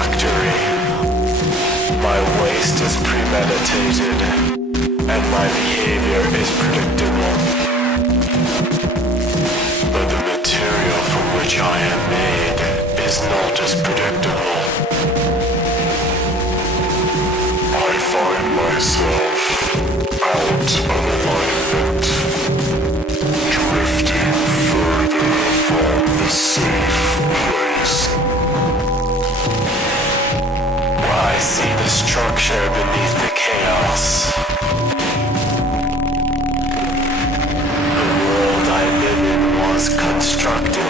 factory. My waste is premeditated, and my behavior is predictable. But the material from which I am made is not as predictable. I find myself out of alignment, drifting further from the safe place. I see the structure beneath the chaos. The world I live in was constructed